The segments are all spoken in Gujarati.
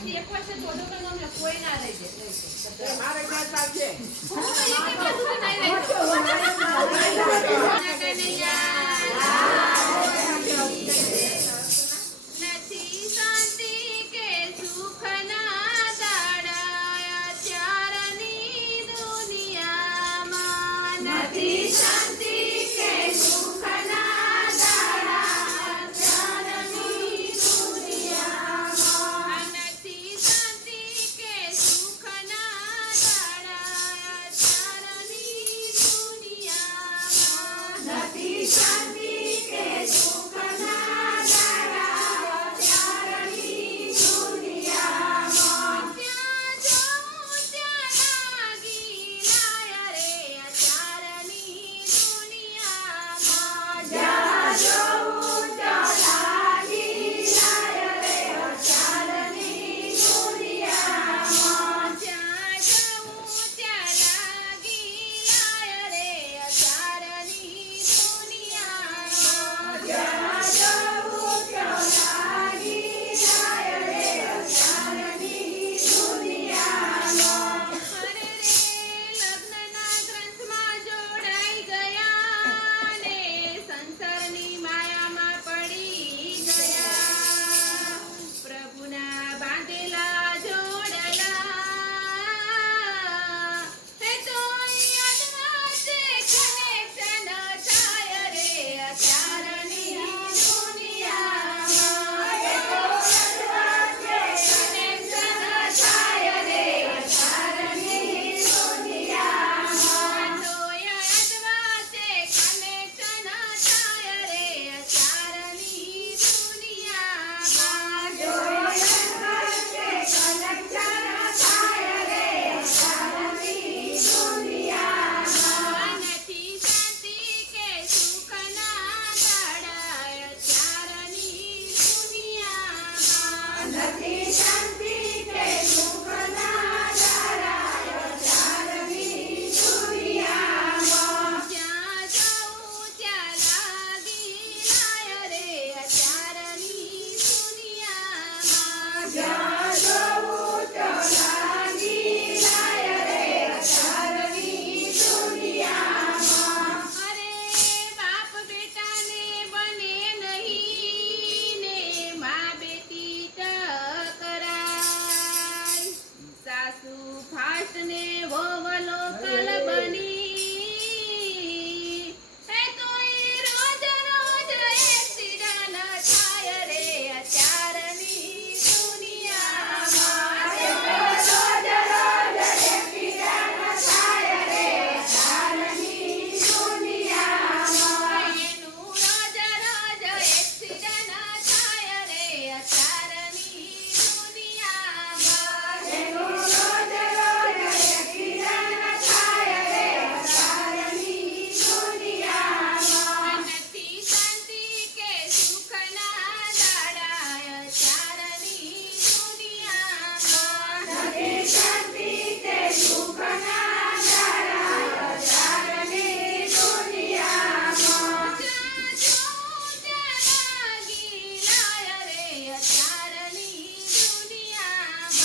પછી એક વર્ષે થોડું કઈ અમને કોઈ ના રહી જાય મારે ક્યાં ચાલશે હું તો એક બાજુ તો નહીં રહી નથી શાંતિ કે સુખના દાડા અત્યારની દુનિયામાં નથી શાંતિ કે સુખના દાડા અત્યારની દુનિયામાં નથી શાંતિ કે સુખના દાડા અત્યારની દુનિયામાં નથી શાંતિ કે સુખના દાડા અત્યારની દુનિયામાં ત્યાં જવું ત્યાં લાગી લાય રે અત્યારની દુનિયામાં જ્યાં જવું ત્યાં લાગી લાય રે અત્યારની દુનિયામાં જ્યાં જવું ત્યાં લાગી લાય રે અત્યારની દુનિયામાં જ્યાં જવું ત્યાં લાગી લાય રે અત્યારની દુનિયામાં અરે રે લગ્નના ગ્રંથમાં જોડાઈ ગયા ને સંસારની માયામાં પડી ગયા પ્રભુના બાંધેલા જોડલા હે તોય અધવચ્ચે કનેક્શન થાય રે અત્યારની દુનિયામાં હે તો અધવચ્ચે કનેક્શન થાય રે અત્યારની દુનિયામાં તોય અધવચ્ચે કનેક્શન થાય રે અત્યારની દુનિયામાં તોય અધવચ્ચે કનેક્શન થાય રે અત્યારની દુનિયામાં નથી શાંતિ કે સુખના દાડા અત્યારની દુનિયામાં નથી શાંતિ કે સુખના દાડા અત્યારની દુનિયામાં જ્યાં જવું ત્યાં લાગી લાય રે અત્યારની દુનિયામાં જ્યાં જવું ત્યાં લાગી લાય રે અત્યારની દુનિયામાં અરે બાપ બેટાને બને નહીં ને મા બેટી ટકરાય સાસુ ફાસ્ટ ને વહુ લોકલ બની હે તોય રોજ રોજ એક્સિડન્ટ થાય રે અત્યારની દુનિયામાં હે રોજ રોજ એક્સિડન્ટ થાય રે અત્યારની દુનિયામાં એનું રોજ રોજ એક્સિડન્ટ થાય રે અત્યારની દુનિયામાં એનું રોજ રોજ એક્સિડન્ટ થાય રે અત્યારની દુનિયામાં નથી શાંતિ કે સુખના દાડા અત્યારની દુનિયામાં નથી શાંતિ કે સુખના દાડા અત્યારની દુનિયામાં જ્યાં જવું ત્યાં લાગી લાય રે અત્યારની દુનિયામાં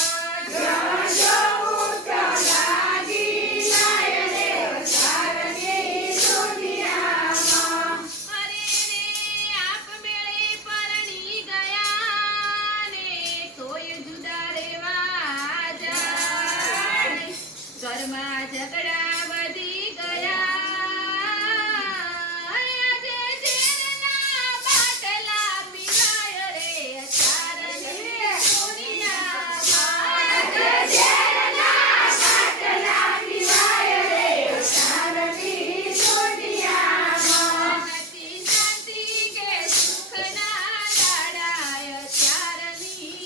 જ્યાં જવું ત્યાં લાગી લાય રે અત્યારની દુનિયામાં અરે રે આપમેળે પરણી ગયા ને તોય જુદા રહેવા જાય ઘરમાં ઝઘડા વધી ગયા આજે ઝેરના બાટલા પીવાય રે અત્યારની દુનિયામાં આજે ઝેરના બાટલા પીવાય રે અત્યારની દુનિયામાં નથી શાંતિ કે સુખના દાડા અત્યારની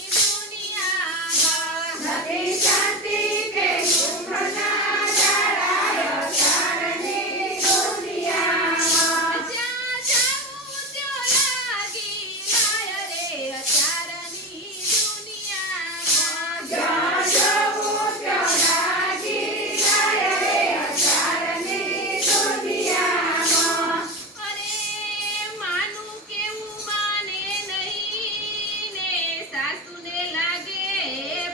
દુનિયામાં નથી શાંતિ કે સુખના દાડા અત્યારની દુનિયામાં જ્યાં જવું ત્યાં લાગી લાય રે અત્યારની દુનિયામાં જ્યાં જવું ત્યાં લાગી લાય રે અત્યારની દુનિયામાં અરે માનું કેવું માને નહીં ને સાસુને લાગે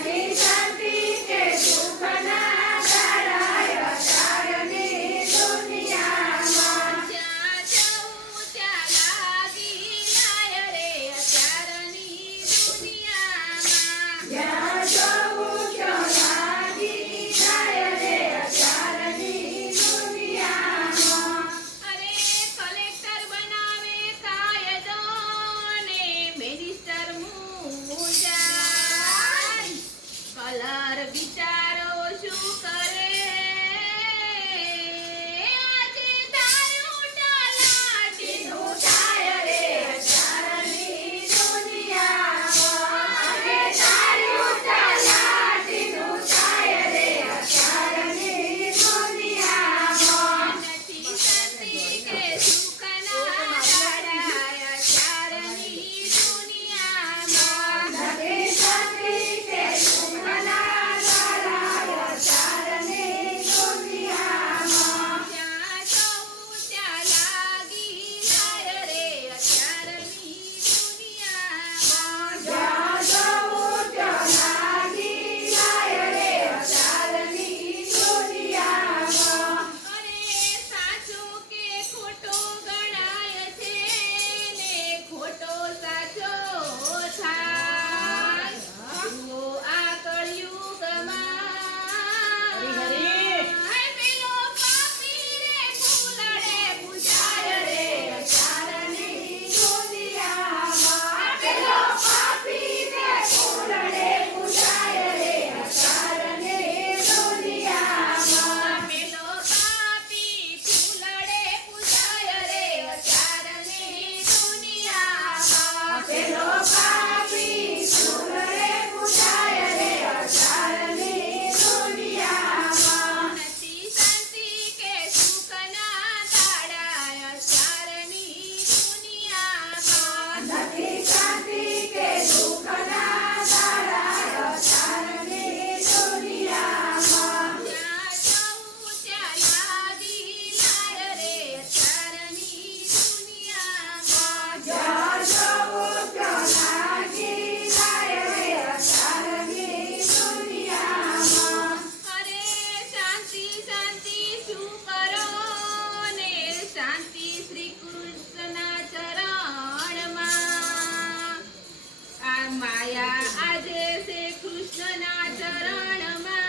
નથી શાંતિ કે સુખના દાડા અચારની દુનિયામાં. જ્યાં જવું ત્યાં લાગી લાય રે અત્યારની દુનિયામાં. જ્યાં જવું ત્યાં લાગી જાય રે અચારની દુનિયામાં. અરે કલેક્ટર બનાવે કાયદો ને મિનિસ્ટર મૂંઝાય. કલર બિચારો શું કરે? આજે તારું નું થાય રે અચારની દુનિયામાં. આજે તારું તલાટીનું થાય રે અચારની દુનિયામાં. નથી શાંતિ કે સુખના દાડા અત્યારની દુનિયામાં. નથી શાંતિ કે સુખના દાડા અચારની દુનિયામાં. જ્યાં જવું ત્યાં લાગી લાય રે અત્યારની દુનિયામાં. જ્યાં જવું ત્યાં લાગી જાય રે અચારની દુનિયામાં. અરે સાચું કે ખોટું ગણાય છે ને ખોટો સાચો થાય. જુઓ આ કળિયુગમાં પેલો પાપી રે ફૂલડે પૂજાય રે અચારની દુનિયામાં. પેલો પાપી ને ફૂલડે પૂજાય રે અચારની દુનિયામાં. પેલો પાપી ફૂલડે પૂજાય રે અત્યારની દુનિયામાં. પેલો પાપી ફૂલડે પૂજાય રે અચારની દુનિયામાં. નથી શાંતિ કે સુખના દાડા અત્યારની દુનિયામાં. નથી શાંતિ કે સુખના દાડા અચારની દુનિયામાં. જ્યાં જવું ત્યાં લાગી લાય રે અત્યારની દુનિયામાં. જ્યાં જવું ત્યાં લાગી જાય રે અચારની દુનિયામાં. અરે શાંતિ શાંતિ શું કરો ને શાંતિ શ્રી કૃષ્ણના ચરણમાં. આ માયા આજે છે કૃષ્ણના ચરણમાં.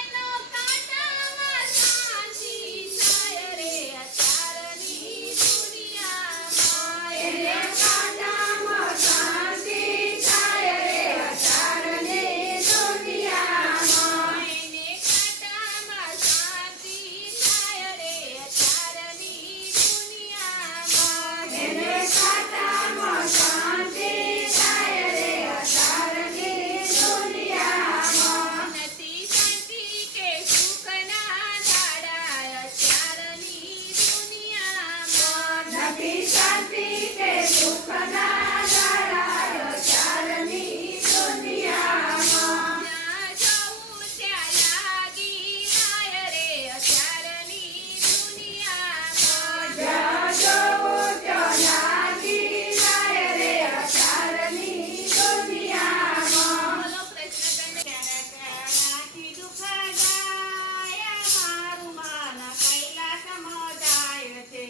એનો કાંટામાં શાંતિ થાય રે અત્યારની દુનિયામાં. એને કાંટામાં શાંતિ થાય રે અચારની દુનિયામાં. એને કાંટામાં શાંતિ થાય રે અત્યારની દુનિયામાં. એને કાંટામાં શાંતિ થાય રે અચારની દુનિયામાં. નથી શાંતિ કે સુખના દાડા અત્યારની દુનિયામાં. નથી શાંતિ કે સુખના દાડા અચારની દુનિયામાં. જ્યાં જવું ત્યાં લાગી લાય રે અત્યારની દુનિયામાં. જ્યાં જવું ત્યાં લાગી જાય રે અચારની દુનિયામાં. બોલો કૃષ્ણ કનૈયાનાથી દુઃખ જાય મારું મન કૈલાસમાં જાય છે.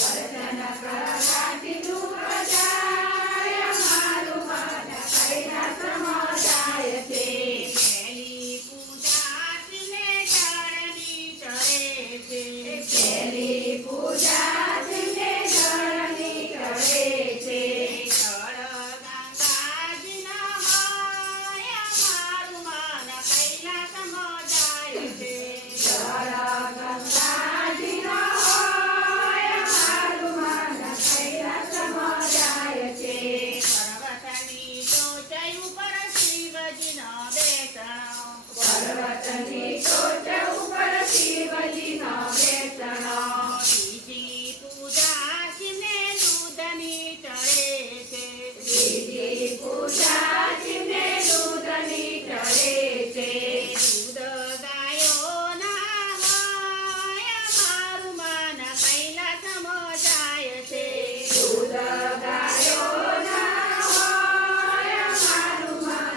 વર્તન કરવાથી દુઃખ જાય મારું મન કૈલાસમાં જાય છે. પહેલી પૂજા ને જળની ચડે છે. પહેલી પૂજા દિને જળની ચડે છે. જળ ગંગાજીના હોય મારું મન કૈલાસમાં જાય છે. જળ ગંગાજીનો હોય મારું મન કૈલાસમાં જાય છે. પર્વતની ટોચ ઉપર શિવજીનો બેસણો. પર્વતની ટોચ ઉપર શિવજીનો બેસણો. બીજી પૂજા શિવને દૂધની ચડે છે. બીજી પૂજા શિવને દૂધની ચડે છે. દૂધ ગાયોના હોય મારું મન કૈલાસમાં જાય છે. દૂધ ગાયોના હોય મારું મન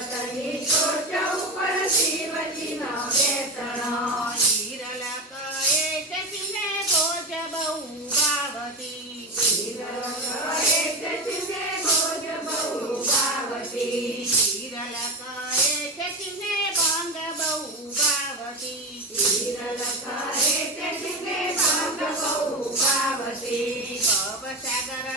પર્વતની ટોચ ઉપર શિવજીના બેસણા હિરલ કહે છે શિવને ભોજ બહુ ભાવતી હિરલ કહે છે શિવને ભોજ બહુ ભાવતી હિરલ કહે છે શિવને ભંગ બહુ ભાવતી હિરલ કહે છે શિવને ભાંગ બહુ ભાવતી ભવસાગર